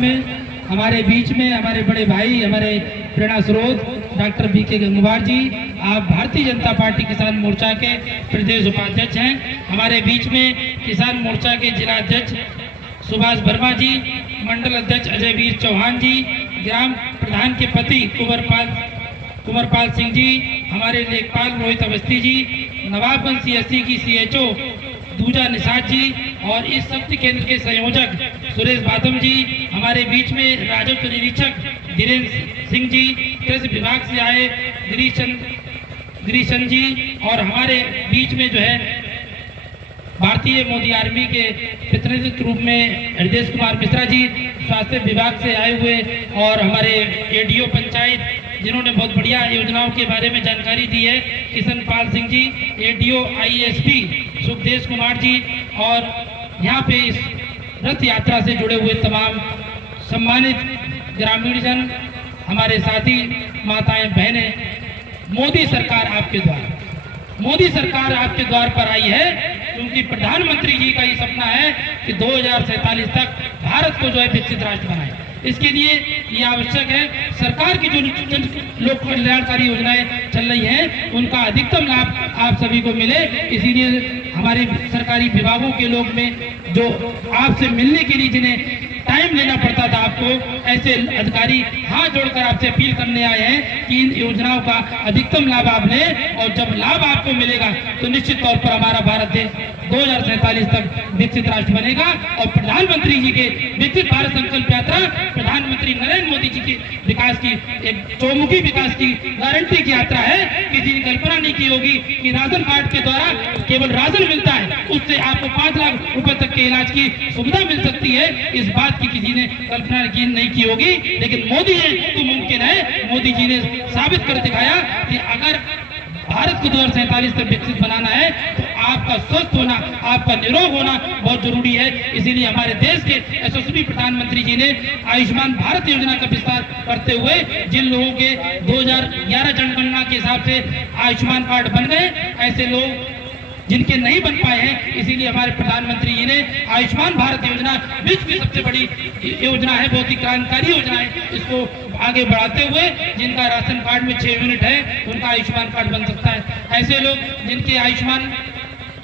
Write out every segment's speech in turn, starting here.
में हमारे बीच में हमारे बड़े भाई, हमारे प्रेरणा स्रोत डॉक्टर बीके गंगवार जी, आप भारतीय जनता पार्टी किसान मोर्चा के प्रदेश उपाध्यक्ष हैं। हमारे बीच में किसान मोर्चा के जिला अध्यक्ष सुभाष वर्मा जी, मंडल अध्यक्ष अजय वीर चौहान जी, ग्राम प्रधान के पति कुंवरपाल सिंह जी, हमारे लेखपाल रोहित अवस्थी जी, नवाबगंज CSC की CHO दूजा निषाद जी और इस शक्ति केंद्र के संयोजक सुरेश बादम जी, हमारे बीच में राजस्व निरीक्षक धीरेन्द्र सिंह जी, कृषि विभाग से आए गिरीशन जी और हमारे बीच में जो है भारतीय मोदी आर्मी के प्रतिनिधित्व रूप में हृदय कुमार मिश्रा जी, स्वास्थ्य विभाग से आए हुए, और हमारे ADO पंचायत जिन्होंने बहुत बढ़िया योजनाओं के बारे में जानकारी दी है, किशन पाल सिंह जी, ADO ISP सुखदेश कुमार जी, और यहाँ पे इस रथ यात्रा से जुड़े हुए तमाम सम्मानित ग्रामीण जन, हमारे साथी, माताएं, बहनें, मोदी सरकार आपके द्वार पर आई है, क्योंकि प्रधानमंत्री जी का ये सपना है कि 2047 तक भारत को जो है विकसित राष्ट्र बनाए। इसके लिए ये आवश्यक है सरकार की जो लोक कल्याणकारी योजनाएं चल रही हैं उनका अधिकतम लाभ आप सभी को मिले। इसीलिए हमारे सरकारी विभागों के लोग में जो आपसे मिलने के लिए जिन्हें टाइम लेना पड़ता था, आपको ऐसे अधिकारी हाथ जोड़कर आपसे अपील करने आए हैं कि इन योजनाओं का अधिकतम लाभ आप लें, और जब लाभ आपको मिलेगा तो निश्चित तौर पर हमारा भारत देश 2047 तक विकसित राष्ट्र बनेगा। और प्रधानमंत्री जी के विकसित भारत संकल्प यात्रा प्रधानमंत्री नरेंद्र मोदी जी के विकास की एक चौमुखी विकास की गारंटी की यात्रा है। किसी ने कल्पना नहीं की होगी कि राशन कार्ड के द्वारा केवल राशन मिलता है, उससे आपको 5 लाख रुपए तक के इलाज की सुविधा मिल सकती है। इस बात की किसी ने कल्पना नहीं की होगी, लेकिन मोदी है तो मुमकिन है। मोदी जी ने साबित कर दिखाया कि अगर भारत को 2047 तक विकसित बनाना है तो आपका स्वस्थ होना, आपका निरोग होना बहुत जरूरी है। इसीलिए हमारे देश के यशस्वी प्रधानमंत्री जी ने आयुष्मान भारत योजना का विस्तार करते हुए जिन लोगों के 2011 जनगणना के हिसाब से आयुष्मान कार्ड बन गए, ऐसे लोग जिनके नहीं बन पाए हैं, इसीलिए हमारे प्रधानमंत्री जी ने आयुष्मान भारत योजना विश्व की सबसे बड़ी योजना है, बहुत ही क्रांतिकारी योजना है। इसको आगे बढ़ाते हुए जिनका राशन कार्ड में 6 यूनिट है उनका आयुष्मान कार्ड बन सकता है। ऐसे लोग जिनके आयुष्मान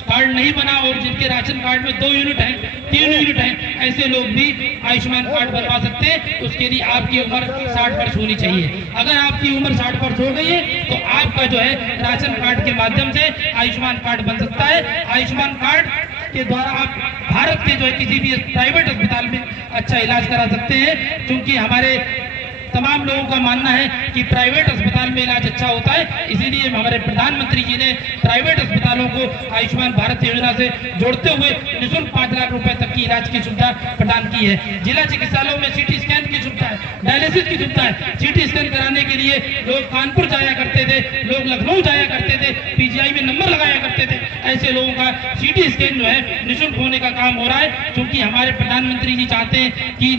कार्ड नहीं बना और जिनके राशन कार्ड में 2 यूनिट है, 3 यूनिट है, ऐसे लोग भी आयुष्मान कार्ड बनवा सकते हैं। उसके लिए आपकी उम्र 60 वर्ष होनी चाहिए। अगर आपकी उम्र 60 वर्ष हो गई है तो आपका जो है राशन कार्ड के माध्यम से आयुष्मान कार्ड बन सकता है। आयुष्मान कार्ड के द्वारा आप भारत के जो है किसी भी प्राइवेट अस्पताल में अच्छा इलाज करा सकते हैं, क्योंकि हमारे तमाम लोगों का मानना है कि प्राइवेट अस्पताल में इलाज अच्छा होता है। इसीलिए हमारे प्रधानमंत्री जी ने प्राइवेट अस्पतालों को आयुष्मान भारत योजना से जोड़ते हुए निःशुल्क 5 लाख रुपए तक की इलाज की सुविधा प्रदान की है। जिला चिकित्सालयों में CT स्कैन की सुविधा है, डायलिसिस की सुविधा है। CT स्कैन कराने के लिए लोग कानपुर जाया करते थे, लोग लखनऊ जाया करते थे, PGI में नंबर लगाया करते थे। ऐसे लोगों का CT स्कैन जो है निःशुल्क होने का काम हो रहा है, क्योंकि हमारे प्रधानमंत्री जी चाहते हैं कि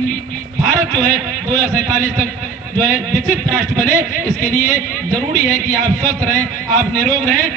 भारत जो है 2047 तक जो है विकसित राष्ट्र बने। इसके लिए जरूरी है कि आप स्वस्थ रहें, आप निरोग रहें।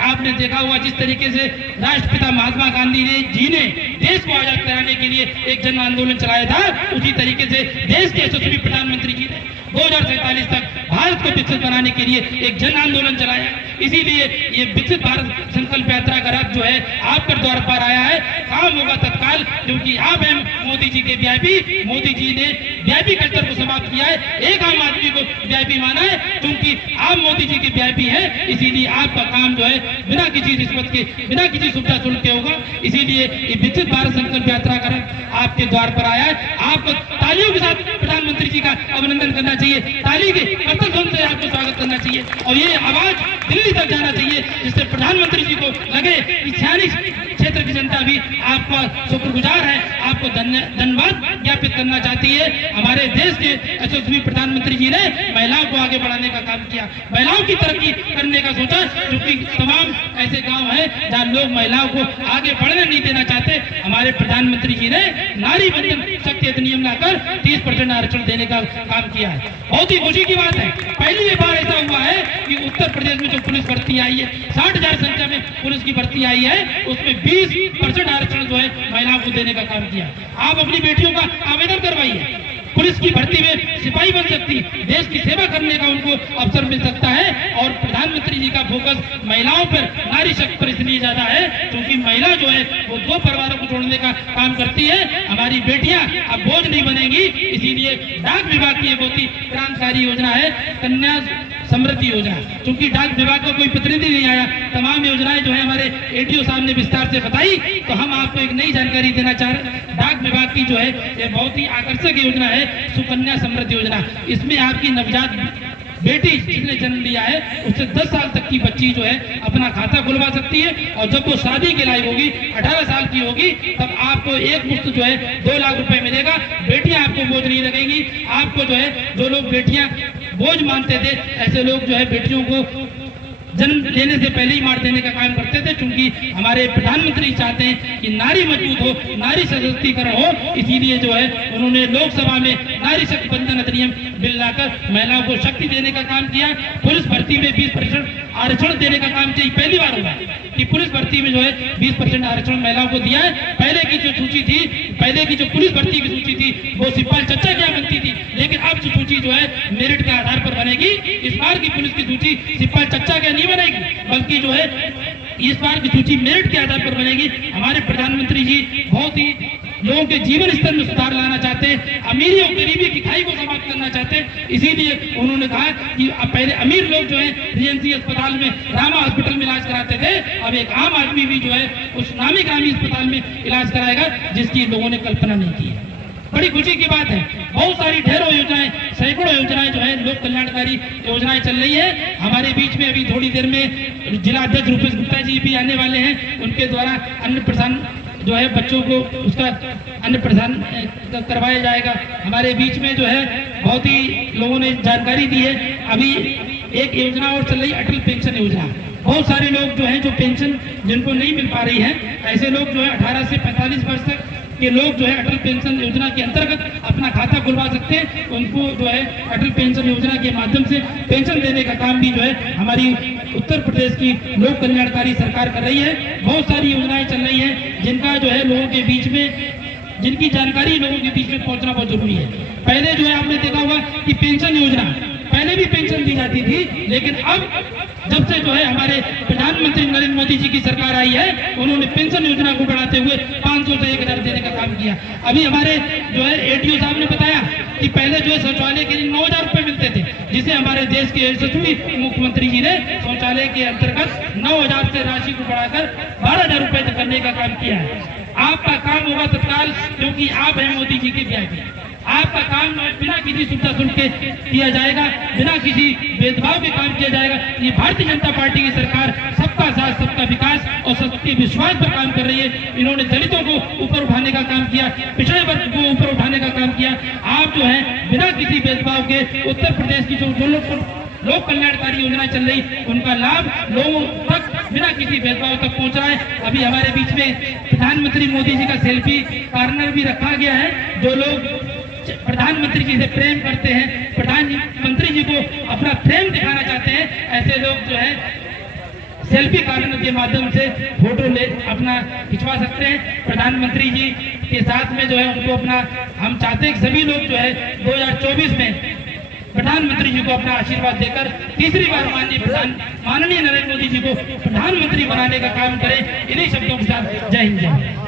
आपने देखा हुआ जिस तरीके से राष्ट्रपिता महात्मा गांधी जी ने देश को आजाद कराने के लिए एक जन आंदोलन चलाया था, उसी तरीके से देश के यशस्वी प्रधानमंत्री जी ने 2047 तक भारत को विकसित बनाने के लिए एक जन आंदोलन चलाया। इसीलिए ये विकसित भारत संकल्प यात्रा का रथ जो है आप पर द्वार पर आया है। काम होगा तत्काल, क्योंकि आप हैं मोदी जी के VIP। मोदी जी ने VIP कल्चर को समाप्त किया है, एक आम आदमी को VIP माना है, क्योंकि आप मोदी जी के VIP हैं। इसीलिए आपका काम जो है बिना किसी रिश्वत के, बिना किसी सुविधा शुल्क के होगा। इसीलिए ये विकसित भारत संकल्प यात्रा का रथ आपके द्वार पर आया है। आपको तालियों के साथ प्रधानमंत्री जी का अभिनंदन करना चाहिए, ताली के कर्तन ध्वनि से आपको स्वागत करना चाहिए, और ये आवाज दिल्ली तक जाना चाहिए, जिससे प्रधानमंत्री जी को लगे कि 46 क्षेत्र की जनता भी आपका शुक्रगुजार है, आपको धन्यवाद ज्ञापित करना चाहती है। हमारे देश के यशस्वी प्रधानमंत्री जी ने महिलाओं को आगे बढ़ाने का काम किया, महिलाओं की तरक्की करने का सोचा, क्योंकि तमाम ऐसे गांव हैं जहां लोग महिलाओं को आगे बढ़ने नहीं देना चाहते। हमारे प्रधानमंत्री जी ने नारी बंधन शक्ति व्यक्ति अधिनियम लाकर 30% आरक्षण देने का काम किया है। बहुत ही खुशी की बात है, पहली बार ऐसा हुआ है कि उत्तर प्रदेश में जो पुलिस भर्ती आई है, 60,000 संख्या में पुलिस की भर्ती आई है, उसमें 20% आरक्षण जो है महिलाओं को देने का काम किया। आप अपनी बेटियों का आवेदन करवाइए, पुलिस की भर्ती में सिपाही बन सकती, देश की सेवा करने का उनको अवसर मिल सकता है। और प्रधानमंत्री जी का फोकस महिलाओं पर, नारी शक्ति पर इसलिए ज्यादा है क्योंकि महिला जो है वो 2 परिवारों को जोड़ने का काम करती है। हमारी बेटियां अब बोझ नहीं बनेंगी, इसीलिए डाक विभाग की बहुत ही क्रांतिकारी योजना है कन्या समृद्धि योजना। क्योंकि डाक विभाग का कोई प्रतिनिधि नहीं आया, तमाम योजनाएं जो है हमारे एडीओ साहब ने विस्तार से बताई, तो हम आपको एक नई जानकारी देना चाह रहे हैं। डाक विभाग की जो है ये बहुत ही आकर्षक योजना है सुकन्या समृद्धि योजना। इसमें आपकी नवजात बेटी जिसने जन्म लिया है उससे 10 साल तक की बच्ची जो है अपना खाता खुलवा सकती है, और जब वो शादी के लायक होगी, 18 साल की होगी, तब आपको एक मुश्त जो है 2 लाख रुपए मिलेगा। बेटियां आपको बोझ नहीं लगेंगी। आपको जो है, जो लोग बेटियां बोझ मानते थे, ऐसे लोग जो है बेटियों को जन्म लेने से पहले ही मार देने का काम करते थे। क्योंकि हमारे प्रधानमंत्री चाहते हैं कि नारी मजबूत हो, नारी सशक्तिकरण हो, इसीलिए जो है उन्होंने लोकसभा में नारी शक्ति बंधन अधिनियम बिल लाकर महिलाओं को शक्ति देने का काम किया। पुलिस भर्ती में 20% आरक्षण देने का काम किया। पहली बार हुआ कि पुलिस भर्ती में जो है 20% आरक्षण महिलाओं को दिया है। पहले की जो सूची थी, पहले की जो पुलिस भर्ती की सूची थी, वो सिपाही चच्चा क्या बनती थी, लेकिन अब जो सूची जो है मेरिट के आधार पर बनेगी। इस बार की पुलिस की सूची सिपाही चच्चा क्या नहीं बनेगी, बल्कि जो है इस बार की सूची मेरिट के आधार पर बनेगी। हमारे प्रधानमंत्री जी बहुत ही लोगों के जीवन स्तर में सुधार लाना चाहते हैं, अमीरी और गरीबी की खाई को समाप्त करना चाहते हैं। इसीलिए उन्होंने कहा कि पहले अमीर लोग जो है रीजेंसी अस्पताल में, रामा हॉस्पिटल में इलाज कराते थे, अब एक आम आदमी भी जो है उस नामी ग्रामी अस्पताल में इलाज कराएगा, जिसकी लोगों ने कल्पना नहीं की है। बड़ी खुशी की बात है। बहुत सारी ढेरों योजनाएं, सैकड़ों योजनाएं जो है लोक कल्याणकारी योजनाएं चल रही है। हमारे बीच में अभी थोड़ी देर में जिला अध्यक्ष रूपेश गुप्ता जी भी आने वाले हैं, उनके द्वारा अन्न प्रदान जो है बच्चों को उसका अन्न प्रदान करवाया जाएगा। हमारे बीच में जो है बहुत ही लोगों ने जानकारी दी है। अभी एक योजना और चल रही है, अटल पेंशन योजना। बहुत सारे लोग जो है, जो पेंशन जिनको नहीं मिल पा रही है, ऐसे लोग जो है 18 से 45 वर्ष तक के लोग जो है अटल पेंशन योजना के अंतर्गत अपना खाता खुलवा सकते हैं। उनको जो है अटल पेंशन योजना के माध्यम से पेंशन देने का काम भी जो है हमारी उत्तर प्रदेश की लोक कल्याणकारी सरकार कर रही है। बहुत सारी योजनाएं चल रही हैं जिनका जो है लोगों के बीच में, जिनकी जानकारी लोगों के बीच में पहुंचना बहुत जरूरी है। पहले जो है आपने देखा होगा कि पेंशन योजना, पहले भी पेंशन दी जाती थी, लेकिन अब जब से जो है हमारे प्रधानमंत्री नरेंद्र मोदी जी की सरकार आई है, उन्होंने पेंशन योजना को बढ़ाते हुए 500 से 1000 देने का काम किया। अभी हमारे जो है एडीओ साहब ने बताया कि पहले जो है शौचालय के लिए 9000 रुपए मिलते थे, जिसे हमारे देश के यशस्वी मुख्यमंत्री जी ने शौचालय के अंतर्गत 9000 से राशि को बढ़ाकर 12000 रुपए तक करने का काम किया है। आपका काम होगा तत्काल, क्योंकि आप हैं मोदी जी के वीआईपी। आपका काम बिना किसी सुविधा शुल्क के किया जाएगा, बिना किसी भेदभाव के काम किया जाएगा। ये भारतीय जनता पार्टी की सरकार सबका साथ, सबका विकास और सबके विश्वास पर काम कर रही है। इन्होंने दलितों को ऊपर उठाने का काम किया, पिछड़े वर्ग को ऊपर उठाने का काम किया। आप जो है बिना किसी भेदभाव के उत्तर प्रदेश की जो लोक कल्याणकारी योजनाएं चल रही, उनका लाभ लोगों तक बिना किसी भेदभाव तक पहुंच रहा है। अभी हमारे बीच में प्रधानमंत्री मोदी जी का सेल्फी कॉर्नर भी रखा गया है। जो लोग प्रधानमंत्री जी से प्रेम करते हैं, प्रधानमंत्री जी को अपना प्रेम दिखाना चाहते हैं, ऐसे लोग जो है सेल्फी कॉर्नर के माध्यम से फोटो ले अपना खिंचवा सकते हैं। प्रधानमंत्री जी के साथ में जो है उनको अपना, हम चाहते हैं कि सभी लोग जो है 2024 में प्रधानमंत्री जी को अपना आशीर्वाद देकर तीसरी बार माननीय नरेंद्र मोदी जी को प्रधानमंत्री बनाने का काम करें। इन्हीं शब्दों के साथ जय हिंद, जय।